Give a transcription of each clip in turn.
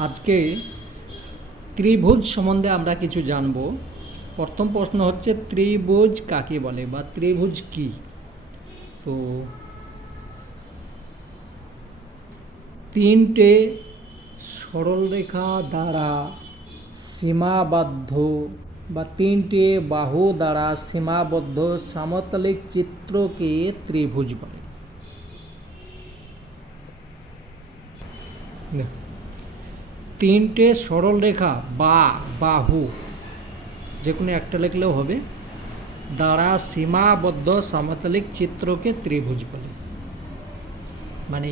আজকে ত্রিভুজ সম্বন্ধে আমরা কিছু জানব। প্রথম প্রশ্ন হচ্ছে ত্রিভুজ কাকে বলে বা ত্রিভুজ কি। তো তিনটে সরলরেখা দ্বারা সীমাবদ্ধ বা তিনটে বাহু দ্বারা সীমাবদ্ধ সমতলিক চিত্রকে ত্রিভুজ বলে। তিনটে সরলরেখা বা বাহু যে কোনো একটা লিখলেও হবে দ্বারা সীমাবদ্ধ সমতলিক চিত্রকে ত্রিভুজ বলে। মানে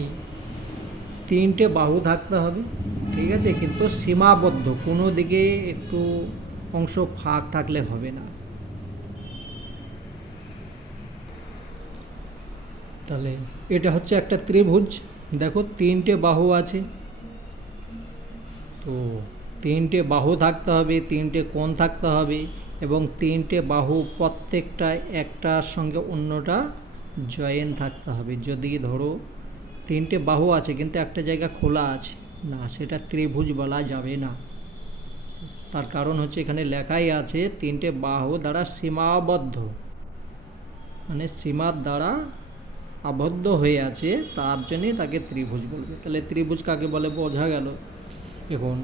তিনটে বাহু থাকতে হবে, ঠিক আছে, কিন্তু সীমাবদ্ধ, কোনো দিকে একটু অংশ ফাঁক থাকলে হবে না। তাহলে এটা হচ্ছে একটা ত্রিভুজ। দেখো তিনটে বাহু আছে, তো তিনটে বাহু থাকতে হবে, তিনটে কোণ থাকতে হবে এবং তিনটে বাহু প্রত্যেকটা একটার সঙ্গে অন্যটা জয়েন থাকতে হবে। যদি ধরো তিনটে বাহু আছে কিন্তু একটা জায়গা খোলা আছে, না, সেটা ত্রিভুজ বলা যাবে না। তার কারণ হচ্ছে এখানে লেখাই আছে তিনটে বাহু দ্বারা সীমাবদ্ধ, মানে সীমার দ্বারা আবদ্ধ হয়ে আছে, তার জন্যে তাকে ত্রিভুজ বলবে। তাহলে ত্রিভুজ কাকে বলে বোঝা গেল। এখন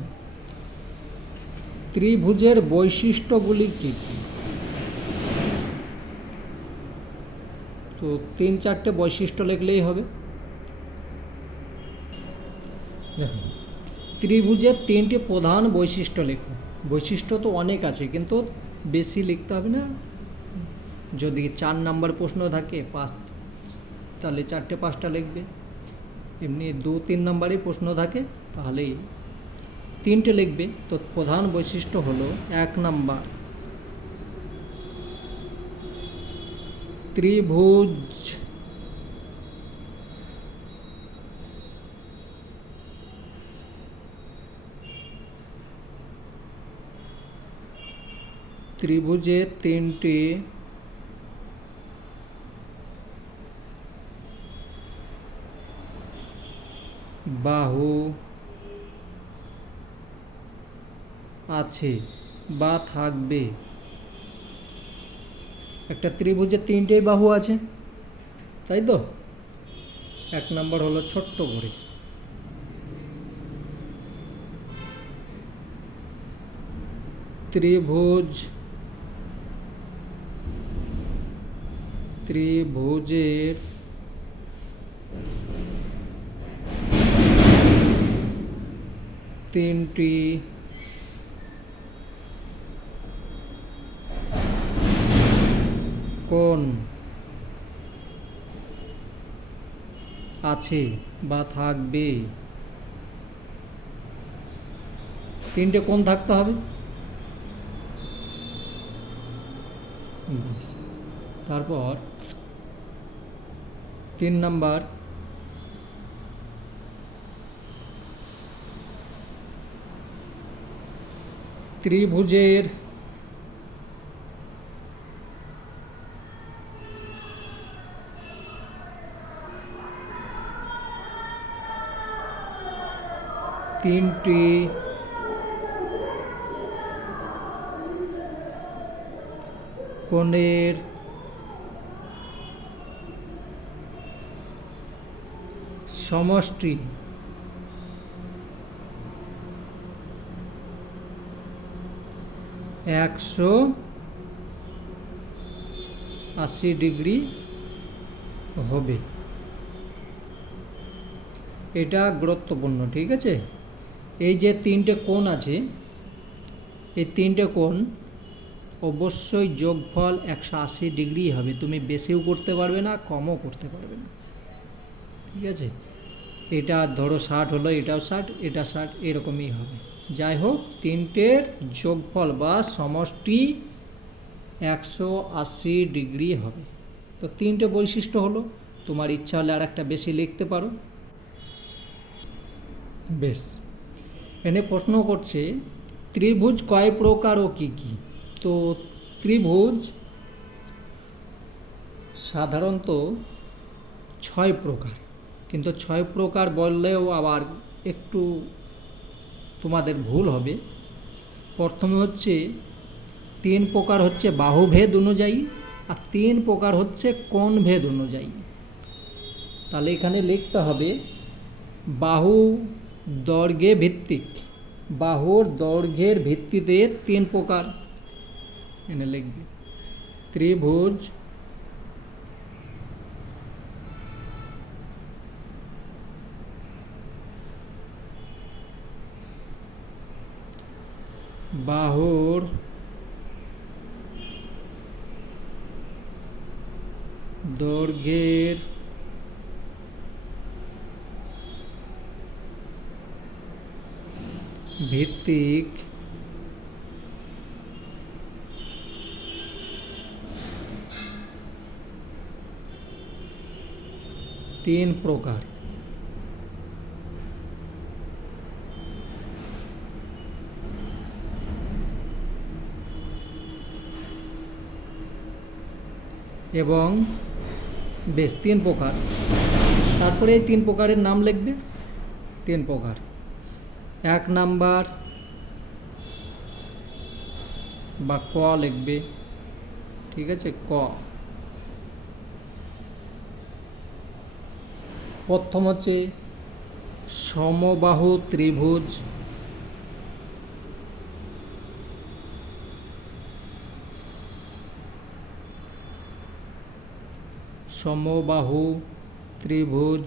ত্রিভুজের বৈশিষ্ট্যগুলি কী কী? তো 3-4টে বৈশিষ্ট্য লিখলেই হবে। দেখো, ত্রিভুজের 3টে প্রধান বৈশিষ্ট্য লেখো। বৈশিষ্ট্য তো অনেক আছে কিন্তু বেশি লিখতে হবে না। যদি 4 নাম্বার প্রশ্ন থাকে 5, তাহলে 4টে-5টা লিখবে। এমনি 2-3 নাম্বারই প্রশ্ন থাকে তাহলে 3টে লিখবে। তো প্রধান বৈশিষ্ট্য হলো 1 নাম্বার, ত্রিভুজ ত্রিভুজের 3টে বাহু আছে বা থাকবে। একটা ত্রিভুজের 3টেই বাহু আছে, তাই তো। 1 নাম্বার হলো ছোট্ট করে ত্রিভুজের 3টি কোণ আছে বা থাকবে। 3টে কোণ থাকতে হবে। তারপর 3 নাম্বার, ত্রিভুজের তিনটি কোণের সমষ্টি 180 ডিগ্রি হবে। এটা গুরুত্বপূর্ণ, ঠিক আছে। এই যে 3টে কোণ আছে, এই 3টে কোণ অবশ্যই যোগফল 180 ডিগ্রি হবে। তুমি বেশিও করতে পারবে না, কমও করতে পারবে না, ঠিক আছে। এটা ধরো 60 হলো, এটাও 60, এটা 60, এরকমই হবে। যাই হোক, 3টের যোগফল বা সমষ্টি 180 ডিগ্রি হবে। তো 3টে বৈশিষ্ট্য হলো। তোমার ইচ্ছা হলে আর একটা বেশি লিখতে পারো। বেশ, এনে প্রশ্ন করছে ত্রিভুজ কয় প্রকার ও কী কী। তো ত্রিভুজ সাধারণত 6 প্রকার, কিন্তু 6 প্রকার বললেও আবার একটু তোমাদের ভুল হবে। প্রথমে হচ্ছে 3 প্রকার হচ্ছে বাহুভেদ অনুযায়ী, আর 3 প্রকার হচ্ছে কোণভেদ অনুযায়ী। তাহলে এখানে লিখতে হবে বাহু দৈর্ঘ্যে ভিত্তিক, বাহুর দৈর্ঘ্যের ভিত্তিতে 3 প্রকার। এনে লিখবে ত্রিভুজ, বাহুর দৈর্ঘ্যের ভিত্তিক 3 প্রকার। এবং বেশ 3 প্রকার। তারপরে এই 3 প্রকারের নাম লিখবে। 3 প্রকার। 1 নাম্বার বা ক লিখবে, ঠিক আছে, ক। প্রথম হচ্ছে সমবাহু ত্রিভুজ, সমবাহু ত্রিভুজ।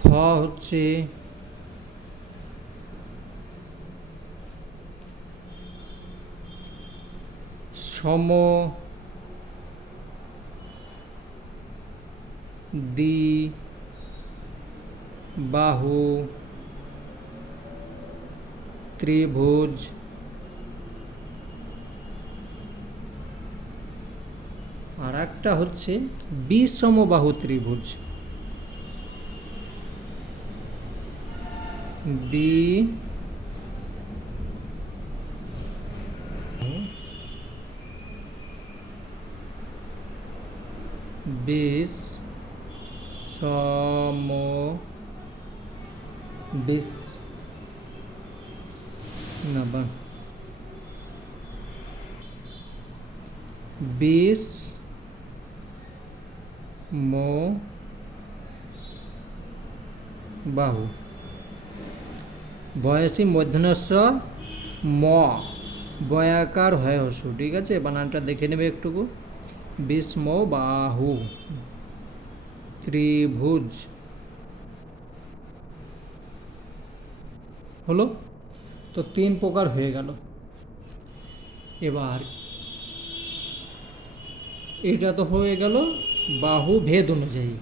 খ হচ্ছে সমদ্বিবাহু ত্রিভুজ। আর একটা হচ্ছে বিষমবাহু ত্রিভুজ, বিষমবাহু। বয়সী মধ্যনস্য ম, বয়াকার হয় হসু, ঠিক আছে, বানানটা দেখে নেবে একটুকু। বিষমবাহু ত্রিভুজ হলো। তো 3 প্রকার হয়ে গেল। এবার এটা তো হয়ে গেল বাহু ভেদ অনুযায়ী।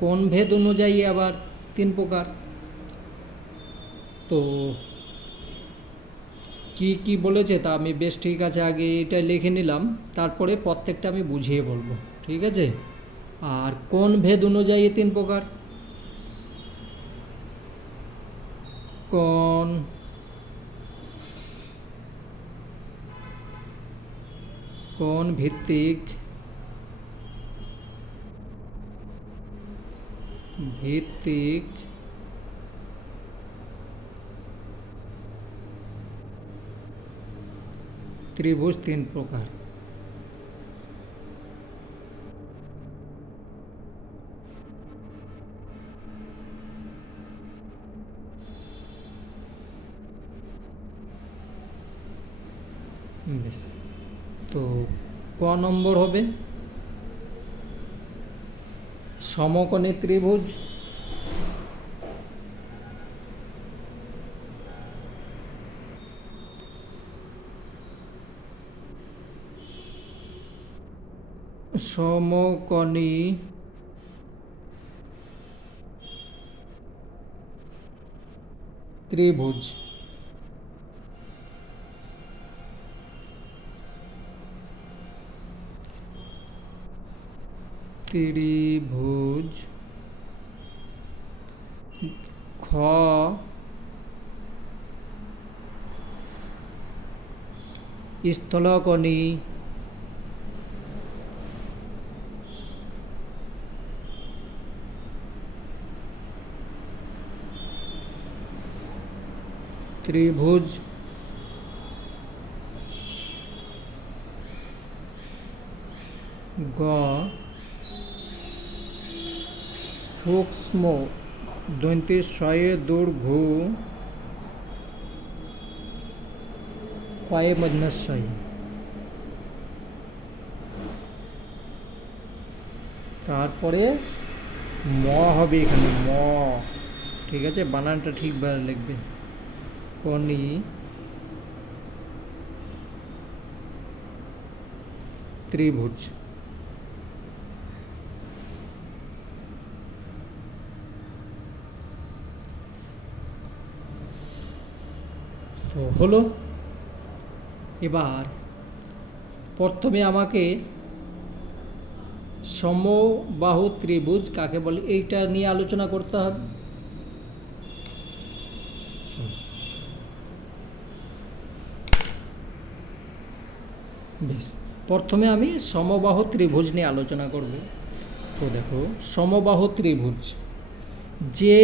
কোণ ভেদ অনুযায়ী আবার 3 প্রকার। তো কি কি বলেছে তা আমি বেশ, ঠিক আছে, আগে এটা লিখে নিলাম, তারপরে প্রত্যেকটা আমি বুঝিয়ে বলবো, ঠিক আছে। আর কোণ ভেদ অনুযায়ী 3 প্রকার। কোণ কোণ ভিত্তিক ত্রিভুজ 3 প্রকার। বেশ, তো ক নম্বর হবে সমকোণী ত্রিভুজ। সমকোণী ত্রিভুজ। ত্রিভুজ খ স্থলকোণী ত্রিভুজ গ সূক্ষ্ম দৈন্তিক শয়ে দৈর্ঘ্য পায়ে মধ্যশয়। তারপরে ম হবে এখানে, ম। ঠিক আছে, বানানটা ঠিকভাবে লিখবে। কনি ত্রিভুজ। তো হলো। এবার প্রথমে আমাকে সমবাহু ত্রিভুজ কাকে বলে এইটা নিয়ে আলোচনা করতে হবে। বেশ, প্রথমে আমি সমবাহু ত্রিভুজ নিয়ে আলোচনা করব। তো দেখো, সমবাহু ত্রিভুজ যে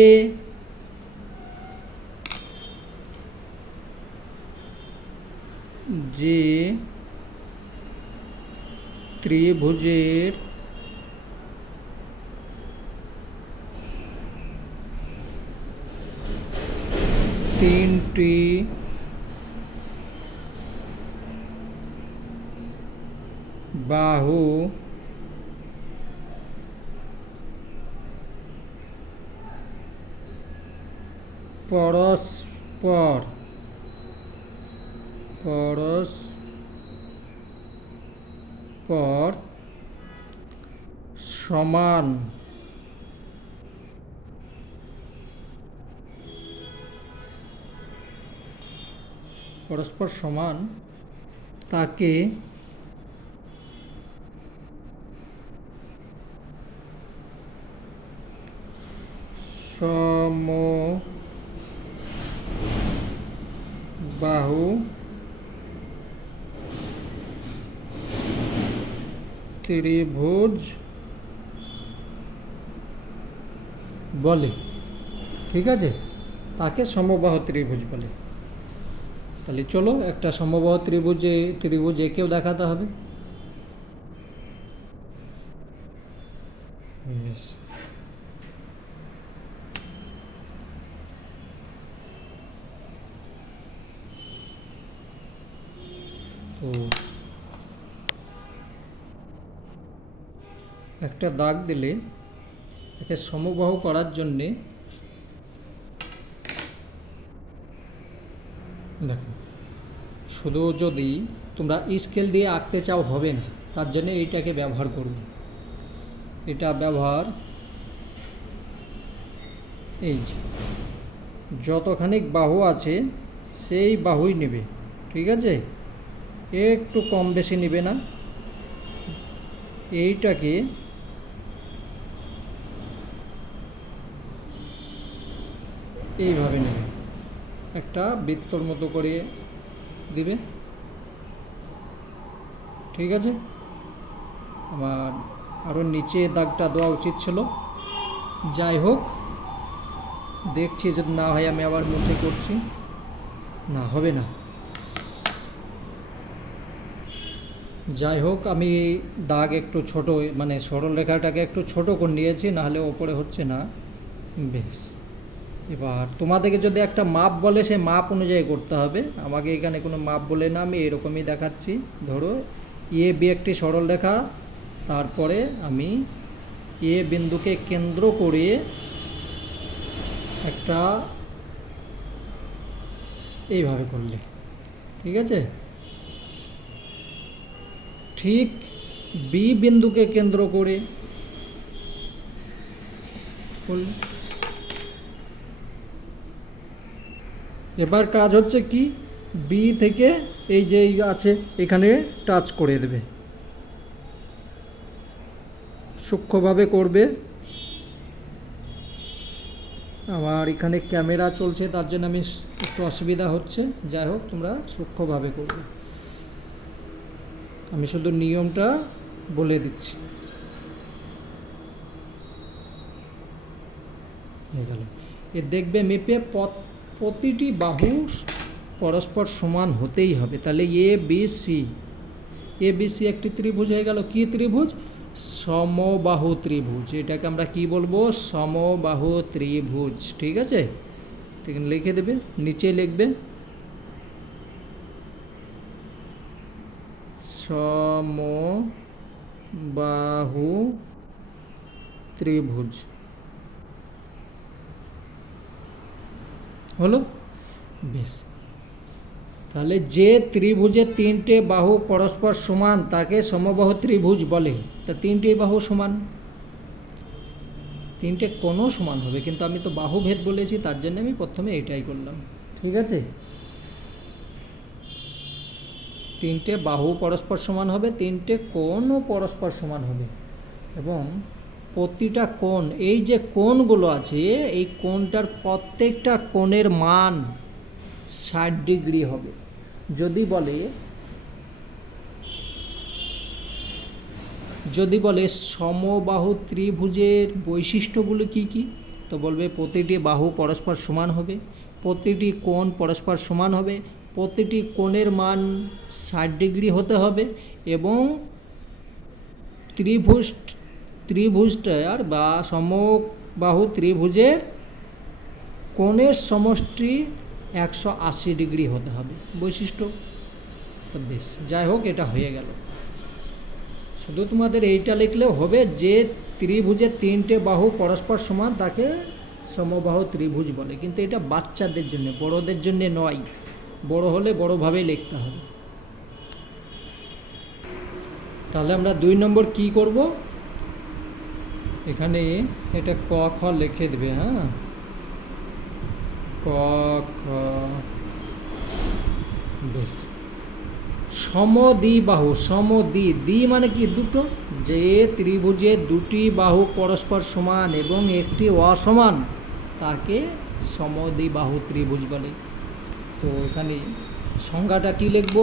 ত্রিভুজের তিনটি বাহু পরস্পর সমান তাকে সমবাহু ত্রিভুজ বলে। ঠিক আছে, তাকে সমবাহু ত্রিভুজ বলে। তাহলে চলো একটা সমবাহু ত্রিভুজ একেও দেখাতে হবে। তো একটা দাগ দিলে একে সমবাহু করার জন্যে দেখো, শুধু যদি তোমরা স্কেল দিয়ে আঁকতে চাও হবে না, তার জন্য এইটাকে ব্যবহার করবে। এটা ব্যবহার, এই যতখানিক বাহু আছে সেই বাহুই নেবে। ঠিক আছে, একটু কম বেশি নেবে না। এইটাকে এইভাবে নেবে, একটা বৃত্তর মতো করে দিবে। ঠিক আছে, আমার আরও নিচে দাগটা দেওয়া উচিত ছিল। যাই হোক, দেখছি যদি না হয় আমি আবার মুছে করছি। না, হবে না। যাই হোক, আমি দাগ একটু ছোট, মানে সরল রেখাটাকে একটু ছোট করে নিয়েছি, নাহলে ওপরে হচ্ছে না। বেশ, এবার তোমাদেরকে যদি একটা মাপ বলে সে মাপ অনুযায়ী করতে হবে। আমাকে এখানে কোনো মাপ বলে না, আমি এরকমই দেখাচ্ছি। ধরো এ বি একটি সরল রেখা, তারপরে আমি এ বিন্দুকে কেন্দ্র করে একটা এইভাবে করলে, ঠিক আছে, ঠিক বি বিন্দুকে কেন্দ্র করে করলে। এবার কাজ হচ্ছে কি, বি থেকে এই যে আছে এখানে টাচ করে দেবে, সূক্ষ্মভাবে করবে। আমার এখানে ক্যামেরা চলছে, তার জন্য আমি একটু অসুবিধা হচ্ছে। যাই হোক, তোমরা সূক্ষ্মভাবে করবে। আমি শুধু নিয়মটা বলে দিচ্ছি। হয়ে গেল। এ দেখবে মেপে প্রতিটি বাহু পরস্পর সমান হতেই হবে। তাহলে এ বি সি একটি ত্রিভুজ হয়ে গেল। কি ত্রিভুজ? সমবাহু ত্রিভুজ। এটাকে আমরা কি বলবো? সমবাহু ত্রিভুজ। ঠিক আছে, এখানে লিখে দেবে, নিচে লিখবে সমবাহু ত্রিভুজ। হলো? বেশ, তাহলে যে ত্রিভুজের তিনটে বাহু পরস্পর সমান তাকে সমবাহু ত্রিভুজ বলে। তা তিনটে বাহু সমান, তিনটে কোণও সমান হবে, কিন্তু আমি তো বাহুভেদ বলেছি, তার জন্য আমি প্রথমে এটাই করলাম। ঠিক আছে, তিনটে বাহু পরস্পর সমান হবে, তিনটে কোণও পরস্পর সমান হবে, এবং প্রতিটা কোণ, এই যে কোণগুলো আছে, এই কোণটার প্রত্যেকটা কোণের মান 60 ডিগ্রি হবে। যদি বলে সমবাহু ত্রিভুজের বৈশিষ্ট্যগুলো কি কি, তো বলবে প্রতিটি বাহু পরস্পর সমান হবে, প্রতিটি কোণ পরস্পর সমান হবে, প্রতিটি কোণের মান 60 ডিগ্রি হতে হবে, এবং ত্রিভুজটার বা সমবাহু ত্রিভুজের কোণের সমষ্টি 180 ডিগ্রি হতে হবে বৈশিষ্ট্য। তো বেশ, যাই হোক, এটা হয়ে গেল। শুধু তোমাদের এইটা লিখলেও হবে যে ত্রিভুজের তিনটে বাহু পরস্পর সমান তাকে সমবাহু ত্রিভুজ বলে, কিন্তু এটা বাচ্চাদের জন্য, বড়দের জন্য নয়। বড় হলে বড়ভাবেই লিখতে হবে। তাহলে আমরা 2 নম্বর কি করব? এখানে এটা ক খ লিখে দেবে। হ্যাঁ, ক খ। বেশ, সমদ্বিবাহু, দ্বি মানে কি? দুটো। যে ত্রিভুজের দুটি বাহু পরস্পর সমান এবং একটি অসমান তাকে সমদ্বিবাহু ত্রিভুজ বলে। তো এখানে সংজ্ঞাটা কি লিখব?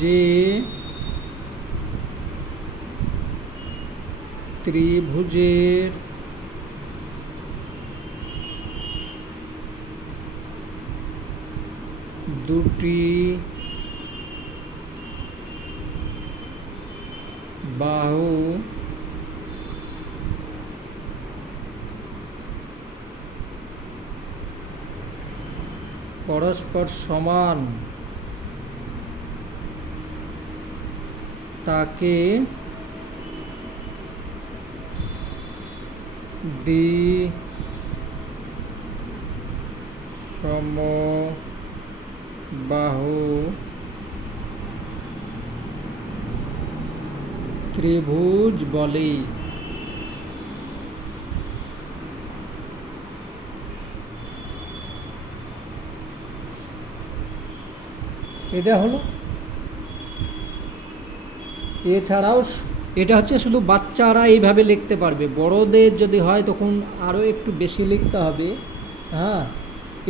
যে ত্রিভুজের দুটি বাহু পরস্পর সমান তাকে সমবাহু ত্রিভুজ বলে। এটা হলো। এছাড়াও এটা হচ্ছে শুধু বাচ্চারা এইভাবে লিখতে পারবে, বড়দের যদি হয় তখন আরও একটু বেশি লিখতে হবে। হ্যাঁ,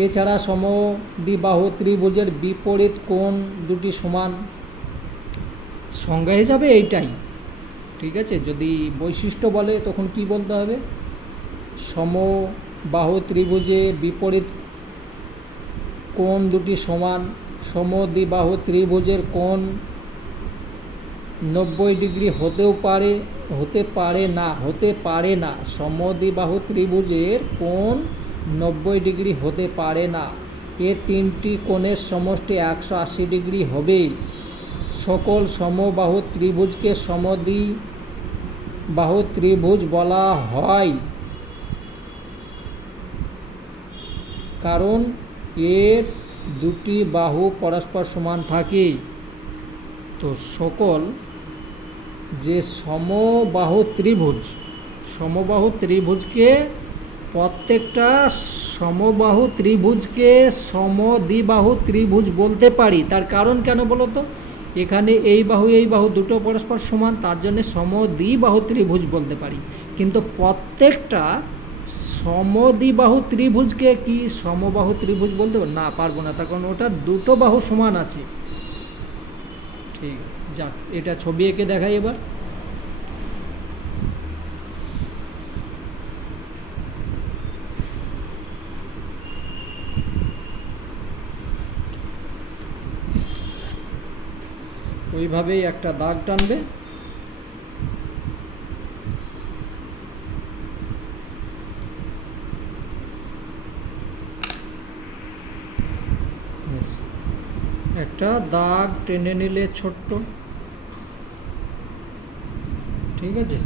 এছাড়া সমদ্বিবাহু ত্রিভুজের বিপরীত কোণ দুটি সমান, সংজ্ঞা হিসাবে এইটাই। ঠিক আছে, যদি বৈশিষ্ট্য বলে তখন কি বলতে হবে? সমবাহু ত্রিভুজের বিপরীত কোণ দুটি সমান, সমদ্বিবাহু ত্রিভুজের কোণ 90 ডিগ্রি হতে পারে না। সমদ্বিবাহু ত্রিভুজের কোণ 90 ডিগ্রি হতে পারে না। এর তিনটি কোণের সমষ্টি 180 ডিগ্রি হবে। সকল সমবাহু ত্রিভুজকে সমদ্বিবাহু ত্রিভুজ বলা হয়, কারণ এর দুটি বাহু পরস্পর সমান থাকে। তো সকল যে সমবাহু ত্রিভুজকে প্রত্যেকটা সমবাহু ত্রিভুজকে সমদ্বিবাহু ত্রিভুজ বলতে পারি। তার কারণ কেন বলো তো? এখানে এই বাহু দুটো পরস্পর সমান, তার জন্য সমদ্বিবাহু ত্রিভুজ বলতে পারি। কিন্তু প্রত্যেকটা সমদ্বিবাহু ত্রিভুজকে কি সমবাহু ত্রিভুজ বলতে না পারবো না, তার কারণ ওটা দুটো বাহু সমান আছে। ঠিক আছে, যাক এটা ছবি এঁকে দেখাই এবার। ওইভাবেই একটা দাগ টানবে। একটা দাগ টেনে নিলে ছোট্ট, ঠিক আছে।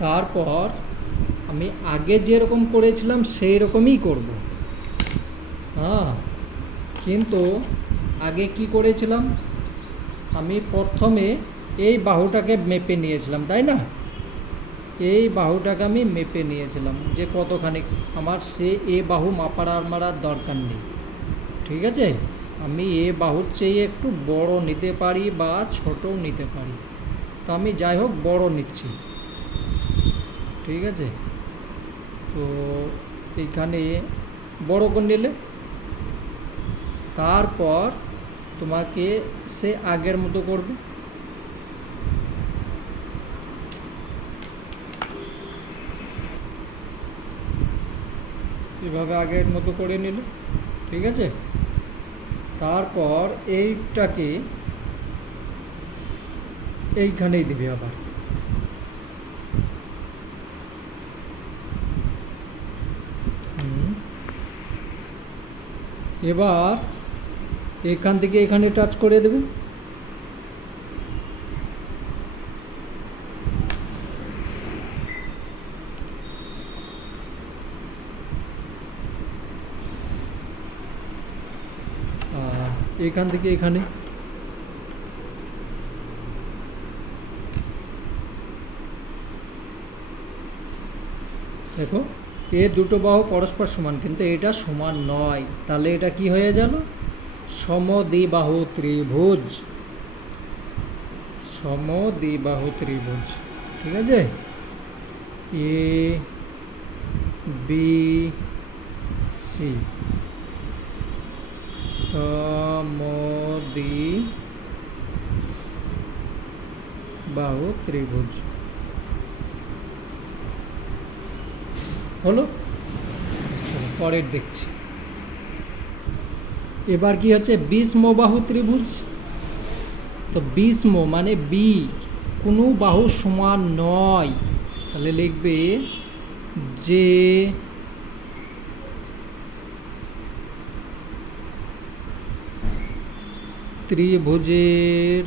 তারপর আমি আগে যেরকম করেছিলাম সেই রকমই করব। হ্যাঁ, কিন্তু আগে কি করেছিলাম, আমি প্রথমে এই বাহুটাকে মেপে নিয়েছিলাম, তাই না? এই বাহুটাকে আমি মেপে নিয়েছিলাম যে কতখানি আমার, সে এ বাহু মারার দরকার নেই, ঠিক আছে। আমি এ বাহুর চেয়ে একটু বড় নিতে পারি বা ছোটও নিতে পারি, তো আমি যাই হোক বড় নিচ্ছি, ঠিক আছে। তো এইখানে বড় করে নিলে তারপর তোমাকে সে আগের মতো করবে। এভাবে আগের মতো করে নিলে, ঠিক আছে। তারপর এইটাকে এইখানেই দিবে আবার। এবার এখান থেকে এখানে টাচ করে দেবে। এখান থেকে এখানে দেখো, এ দুটো বাহু পরস্পর সমান, কিন্তু এটা সমান নয়, তাহলে এটা কি হয়ে গেল? সমদ্বিবাহু ত্রিভুজ। সমদ্বিবাহু ত্রিভুজ, ঠিক আছে। এ বি সি সমদ্বিবাহু ত্রিভুজ হলো। চলো পরের দেখছি। এবার কি হচ্ছে, বিষমবাহু ত্রিভুজ। তো বিষম মানে বি, কোনো বাহু সমান নয়, তাহলে লিখবে যে ত্রিভুজের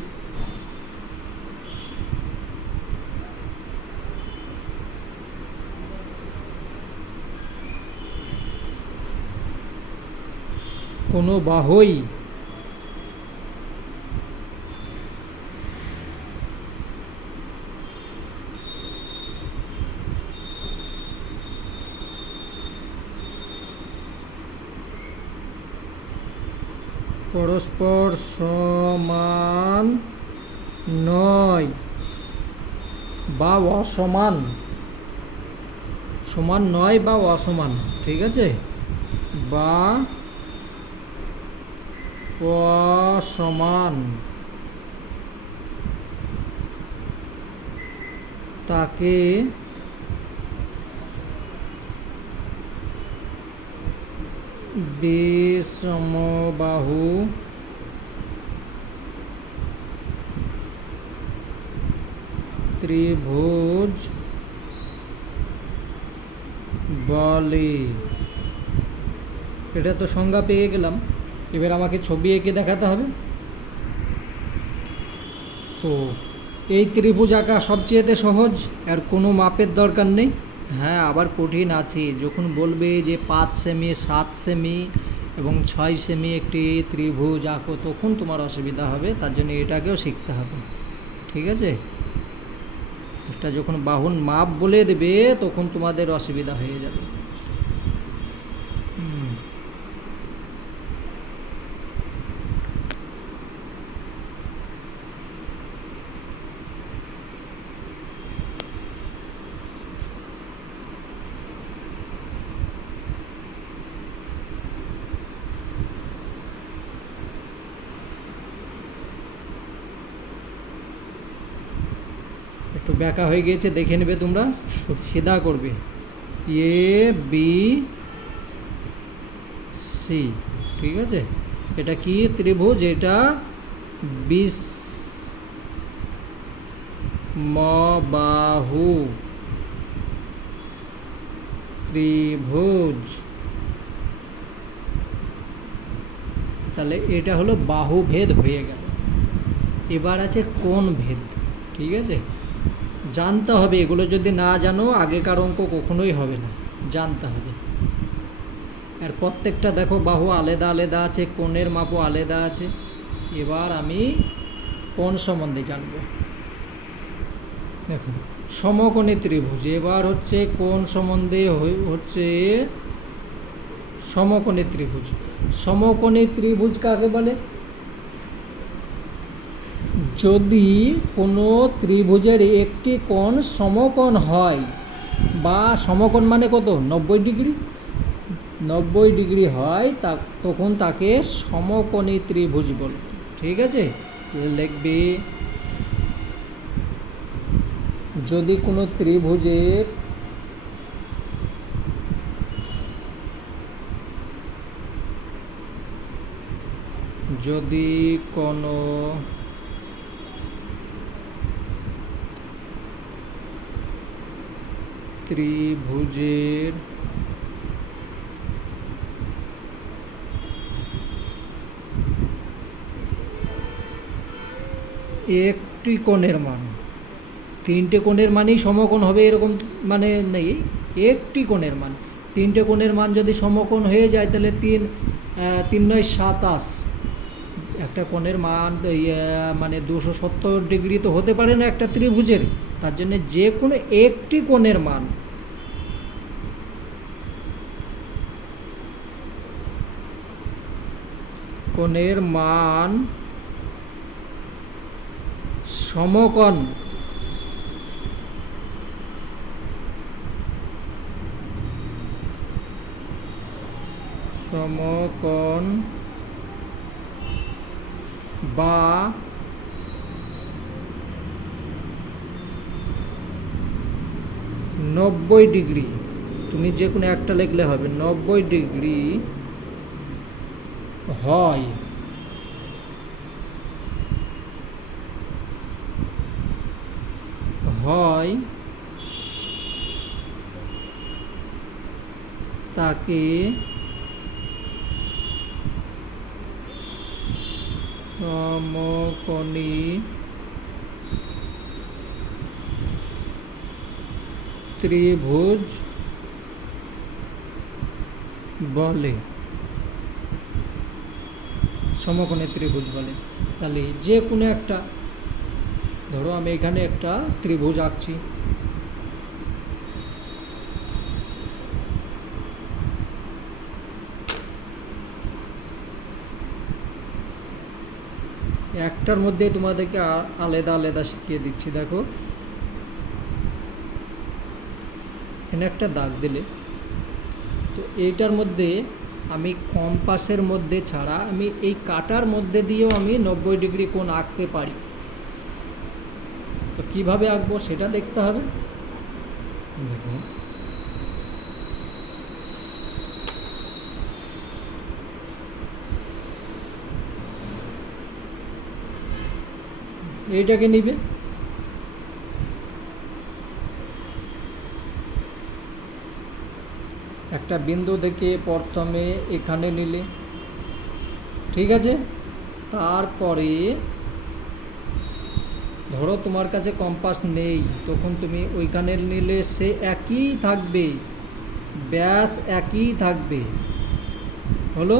কোনো বাহুই পরস্পর সমান নয় বা অসমান, সমান নয় বা অসমান, ঠিক আছে, বা অসমান, তাকে বিষমবাহু ত্রিভুজ বলে। এটা তো সংজ্ঞা পেয়ে গেলাম, এবার আমাকে ছবি এঁকে দেখাতে হবে। তো এই ত্রিভুজ আঁকা সবচেয়ে সহজ, আর কোনো মাপের দরকার নেই। হ্যাঁ, আবার কঠিন আছে, যখন বলবে যে 5 সেমি 7 সেমি এবং 6 সেমি একটি ত্রিভুজ আঁকো, তখন তোমার অসুবিধা হবে, তার জন্য এটাকেও শিখতে হবে, ঠিক আছে। এটা যখন বাহুর মাপ বলে দেবে তখন তোমাদের অসুবিধা হয়ে যাবে। তো ব্যাকা হয়ে গিয়েছে, দেখে নেবে তোমরা, সিধা করবে এ বি সি। ঠিক আছে, এটা কি ত্রিভুজ? এটা বিষমবাহু ত্রিভুজ। তাহলে এটা হলো বাহুভেদ হয়ে গেল। এবার আছে কোণ ভেদ। ঠিক আছে, জানতে হবে এগুলো, যদি না জানো আগেকার অঙ্ক কখনোই হবে না, জানতে হবে। আর প্রত্যেকটা দেখো বাহু আলাদা আলাদা আছে, কোণের মাপও আলাদা আছে। এবার আমি কোণ সম্বন্ধে জানব। দেখুন, সমকোণী ত্রিভুজ। এবার হচ্ছে কোণ সম্বন্ধে হচ্ছে সমকোণী ত্রিভুজ। সমকোণী ত্রিভুজ কাকে বলে? যদি কোনো ত্রিভুজের একটি কোণ সমকোণ হয়, বা সমকোণ মানে কত, 90 ডিগ্রি, 90 ডিগ্রি হয়, তখন তাকে সমকোণী ত্রিভুজ বলে। ঠিক আছে, লিখবে যদি কোনো ত্রিভুজের ত্রিভুজের একটি কোণের মান, তিনটে কোণের মানই সমকোণ হবে এরকম মানে নেই, একটি কোণের মান। তিনটে কোণের মান যদি সমকোণ হয়ে যায় তাহলে 3 9 27, একটা কোণের মান মানে 270 ডিগ্রি তো হতে পারে না একটা ত্রিভুজের। তার জন্য যে কোনো একটি কোণের মান সমকোণ বা 90 ডিগ্রি, তুমি যে কোনো একটা লিখলে হবে, 90 ডিগ্রি হয় তাকে সমকোণী ত্রিভুজ বলে। সমকোণী ত্রিভুজ বলে। তাহলে যে কোনো একটা, ধরো আমি এখানে একটা ত্রিভুজ আঁকছি, একটার মধ্যে তোমাদেরকে আলাদা আলাদা শিখিয়ে দিচ্ছি। দেখো, এখানে একটা দাগ দিলে, তো এইটার মধ্যে আমি কম্পাসের মধ্যে ছাড়া আমি এই কাটার মধ্যে দিয়েও আমি 90 ডিগ্রি কোণ আঁকতে পারি। তো কীভাবে আঁকবো সেটা দেখতে হবে। দেখো, এইটাকে নিবে, একটা বিন্দু থেকে প্রথমে এখানে নিলে, ঠিক আছে। তারপরে ধরো তোমার কাছে কম্পাস নেই, তখন তুমি ওইখানে নিলে সে একই থাকবে, ব্যাস একই থাকবে। হলো,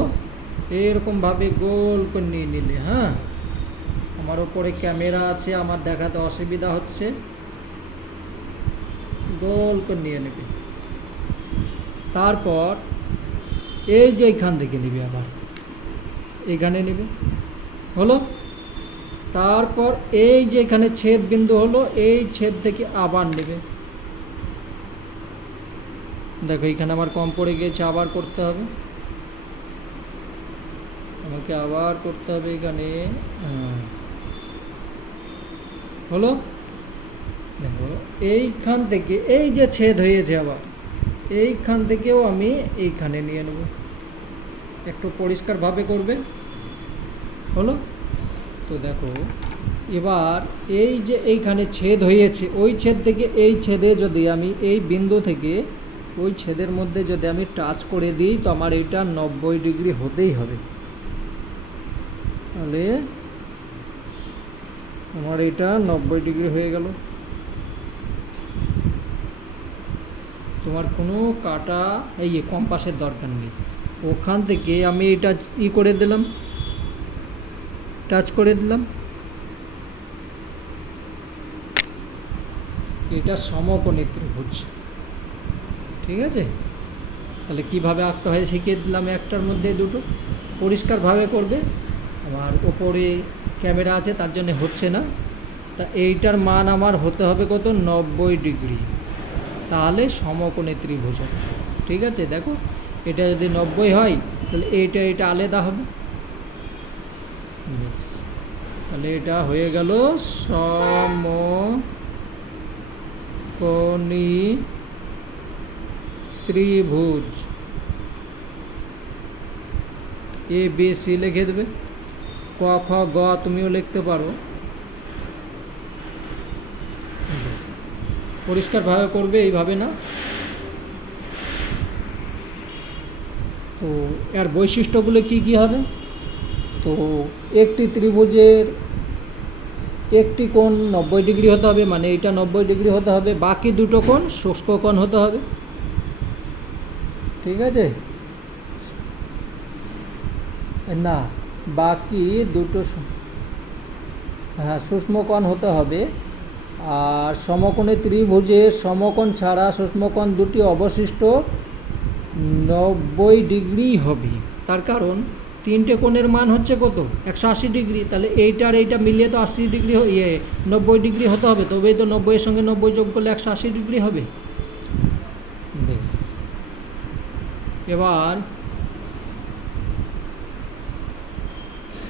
এরকমভাবে গোল করে নিয়ে নিলে। হ্যাঁ, আমার ওপরে ক্যামেরা আছে, আমার দেখাতে অসুবিধা হচ্ছে, গোল করে নিয়ে নেবে। তারপর এই যে এইখান থেকে নিবে, আবার এইখানে নিবে। হলো, তারপর এই যে এখানে ছেদ বিন্দু হলো, এই ছেদ থেকে আবার নেবে। দেখো এখানে আমার কম পড়ে গিয়েছে, আবার করতে হবে, আমাকে আবার করতে হবে এখানে। হলো, দেখো এইখান থেকে এই যে ছেদ হয়েছে, আবার এইখান থেকেও আমি এইখানে নিয়ে নেব। একটু পরিষ্কারভাবে করবে, হলো? তো দেখো এবার এই যে এইখানে ছেদ হয়েছে, ওই ছেদ থেকে এই ছেদে যদি আমি এই বিন্দু থেকে ওই ছেদের মধ্যে যদি আমি টাচ করে দিই, তো আমার এটা 90 ডিগ্রি হতেই হবে। তাহলে আমার এটা 90 ডিগ্রি হয়ে গেল। তোমার কোনো কাটা এই কম্পাসের দরকার নেই। ওখান থেকে আমি এটা করে দিলাম, টাচ করে দিলাম, এটা সমকোণী ত্রিভুজ। ঠিক আছে, তাহলে কিভাবে আঁকতে হয় শিখিয়ে দিলাম। একটার মধ্যে দুটো পরিষ্কারভাবে করবে। আমার ওপরে ক্যামেরা আছে তার জন্য হচ্ছে না। তা এইটার মান আমার হতে হবে কত? 90 ডিগ্রি, তাহলে সমকোণী ত্রিভুজ হবে। ঠিক আছে, দেখো এটা যদি 90 হয় তাহলে এটা আলাদা হবে। তাহলে এটা হয়ে গেল সমকোণী ত্রিভুজ। এ বি সি লিখে দেবে, ক খ গ তুমিও লিখতে পারো। পরিষ্কারভাবে করবে, এইভাবে না। তো এর বৈশিষ্ট্যগুলো কি কি হবে? তো একটি ত্রিভুজের একটি কোণ 90 ডিগ্রি হতে হবে, মানে এটা 90 ডিগ্রি হতে হবে। বাকি দুটো কোণ শুষ্ক কোণ হতে হবে। ঠিক আছে না, বাকি দুটো সূক্ষ্ম কোণ হতে হবে। আর সমকোণী ত্রিভুজের সমকোণ ছাড়া সূক্ষ্মকোণ দুটি অবশিষ্ট 90 ডিগ্রি হবে। তার কারণ তিনটে কোণের মান হচ্ছে কত? 180 ডিগ্রি। তাহলে এইটা আর এইটা মিলিয়ে তো 80 ডিগ্রি 90 ডিগ্রি হতে হবে, তবেই তো 90 এর সঙ্গে 90 যোগ করলে 180 ডিগ্রি হবে। বেশ, এবার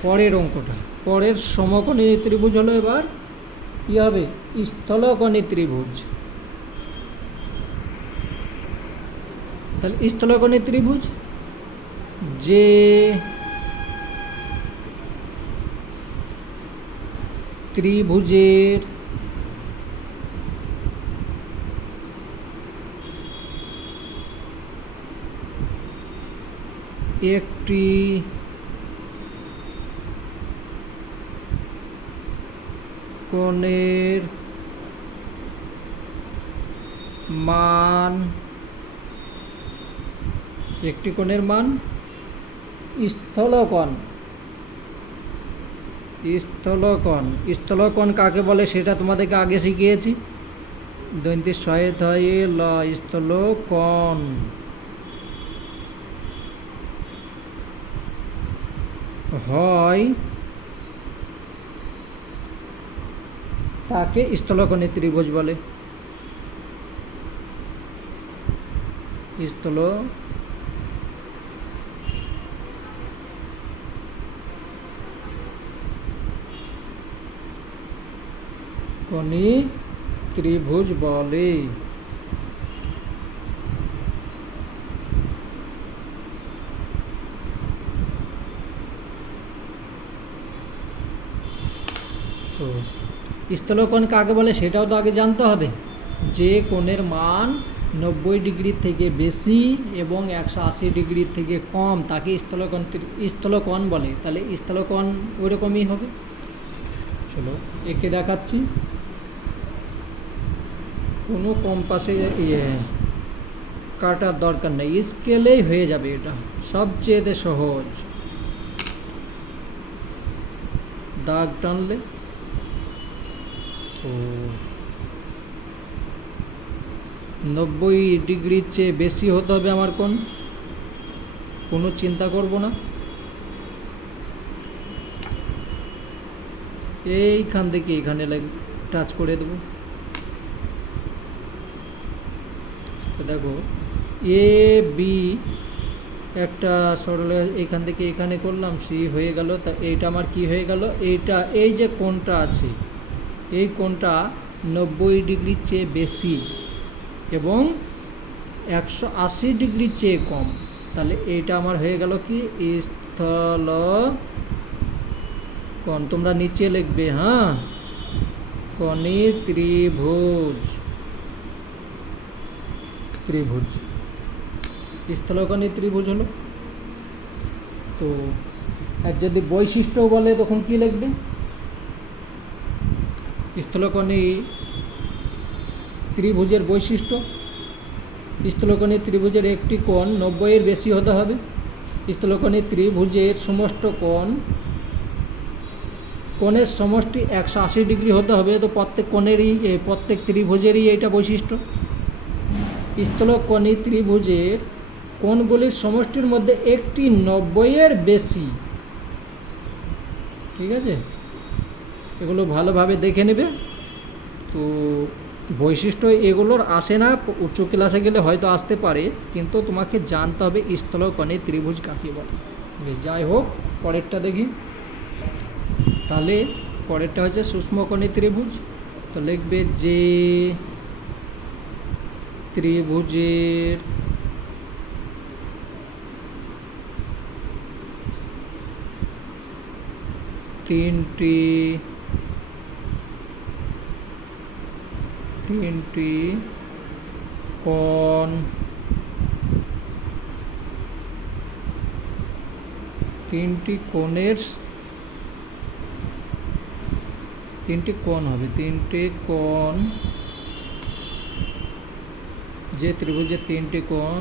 পরের অঙ্কটা, পরের সমকোণী ত্রিভুজ হলো এবার কী হবে? স্থলকোণী ত্রিভুজ। তাহলে স্থলকোণী ত্রিভুজ যে ত্রিভুজের একটি কোণের মান স্থলকোণ। স্থলকোণ কাকে বলে সেটা তোমাদেরকে আগে শিখিয়েছি। দন্তের সহায়তা হয়ে ল, স্থলকোণ হয় তাকে স্থলকোণী ত্রিভুজ বলে। স্থলকোণী ত্রিভুজ বলে। তো স্থলকোণ কাকে বলে সেটাও তো আগে জানতে হবে। যে কোণের মান 90 ডিগ্রির থেকে বেশি এবং 180 ডিগ্রির থেকে কম তাকে স্থলকোণ বলে। তাহলে স্থলকোণ ওই রকমই হবে। চলো একে দেখাচ্ছি। কোনো কম্পাসে কাটার দরকার নেই, স্কেলেই হয়ে যাবে। এটা সবচেয়ে সহজ। দাগ টানলে তো 90 ডিগ্রির চেয়ে বেশি হতে হবে আমার কোণ। কোনো চিন্তা করব না, এইখান থেকে এখানে টাচ করে দেব। তো দেখো এ বি একটা সরল এইখান থেকে এখানে করলাম, সি হয়ে গেল। তা এইটা আমার কি হয়ে গেল? এইটা এই যে কোণটা আছে এই কোণটা 90 ডিগ্রির চেয়ে বেশি এবং 180 ডিগ্রির চেয়ে কম, তাহলে এইটা আমার হয়ে গেল কি স্থলকোণ। তোমরা নিচে লিখবে, হ্যাঁ, কোণী ত্রিভুজ। স্থলকোণী ত্রিভুজ হলো। তো আর যদি বৈশিষ্ট্য বলে তখন কি লিখবে? স্থলকোণী ত্রিভুজের বৈশিষ্ট্য, স্থলকোণী ত্রিভুজের একটি কোণ 90 এর বেশি হতে হবে। স্থলকোণী ত্রিভুজের সমস্ত কোণের সমষ্টি 180 ডিগ্রি হতে হবে। তো প্রত্যেক ত্রিভুজেরই এইটা বৈশিষ্ট্য। স্থলকোণী ত্রিভুজের কোণগুলির সমষ্টির মধ্যে একটি 90 এর বেশি। ঠিক আছে, এগুলো ভালোভাবে দেখে নেবে। তো বৈশিষ্ট্য এগুলোর আসে না, উচ্চ ক্লাসে গেলে হয়তো আসতে পারে, কিন্তু তোমাকে জানতে হবে স্থলকোণী ত্রিভুজ কাকে বলে। যাই হোক, পরেরটা দেখি। তাহলে পরেরটা হচ্ছে সূক্ষ্মকোণী ত্রিভুজ। তো লিখবে যে ত্রিভুজের তিনটি কোণ তিনটি কোণ হবে। তিনটি কোণ, যে ত্রিভুজের তিনটি কোণ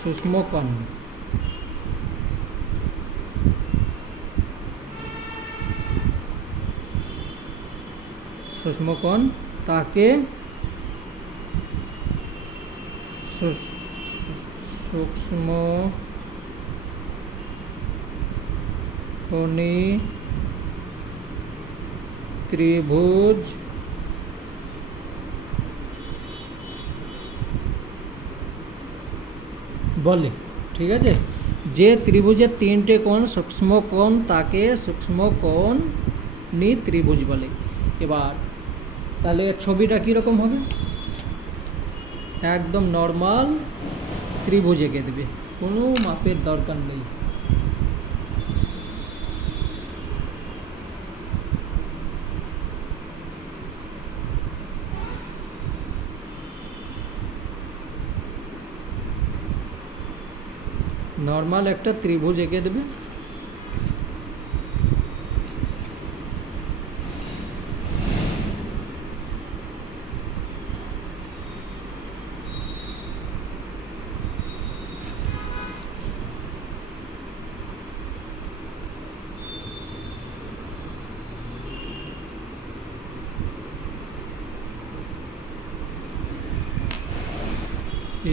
সূক্ষ্মকোণ। তাকে সূক্ষ্মকোণী ত্রিভুজ বলে। ঠিক আছে, যে ত্রিভুজের তিনটে কোণ সূক্ষ্মকোণ তাকে সূক্ষ্মকোণী ত্রিভুজ বলে। এবার তাহলে ছবিটা কীরকম হবে? একদম নর্মাল ত্রিভুজ এঁকে দেবে, কোনো মাপের দরকার নেই। নর্মাল একটা ত্রিভুজ এঁকে দেবে।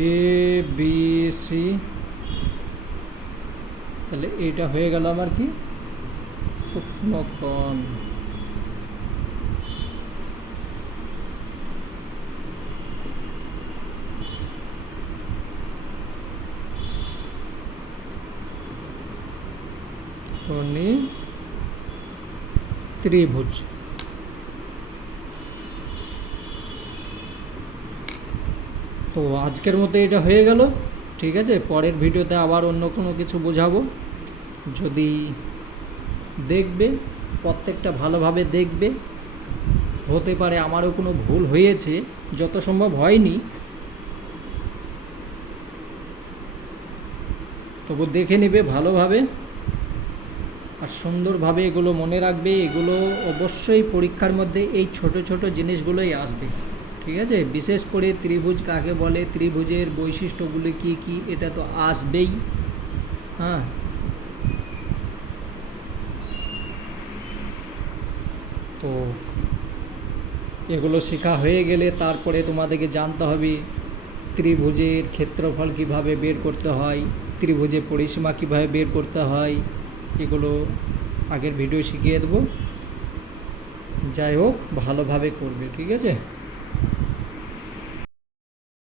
ABC, তাহলে এটা হয়ে গেল আমার কি সূক্ষ্মকোণ। কোণী ত্রিভুজ। তো আজকের মতো এটা হয়ে গেল। ঠিক আছে, পরের ভিডিওতে আবার অন্য কোনো কিছু বোঝাবো। যদি দেখবে, প্রত্যেকটা ভালোভাবে দেখবে। হতে পারে আমারও কোনো ভুল হয়েছে, যত সম্ভব হয়নি, তবু দেখে নেবে ভালোভাবে আর সুন্দরভাবে। এগুলো মনে রাখবে, এগুলো অবশ্যই পরীক্ষার মধ্যে এই ছোট ছোট জিনিসগুলোই আসবে। ঠিক আছে, বিশেষ করে ত্রিভুজ কাকে বলে, ত্রিভুজের বৈশিষ্ট্যগুলি কি কি, এটা তো আসবেই। হ্যাঁ, তো এগুলো শেখা হয়ে গেলে তারপরে তোমাদেরকে জানতে হবে ত্রিভুজের ক্ষেত্রফল কিভাবে বের করতে হয়, ত্রিভুজের পরিসীমা কিভাবে বের করতে হয়। এগুলো আগের ভিডিও শিখিয়ে দেবো। যাই হোক ভালোভাবে করবে, ঠিক আছে।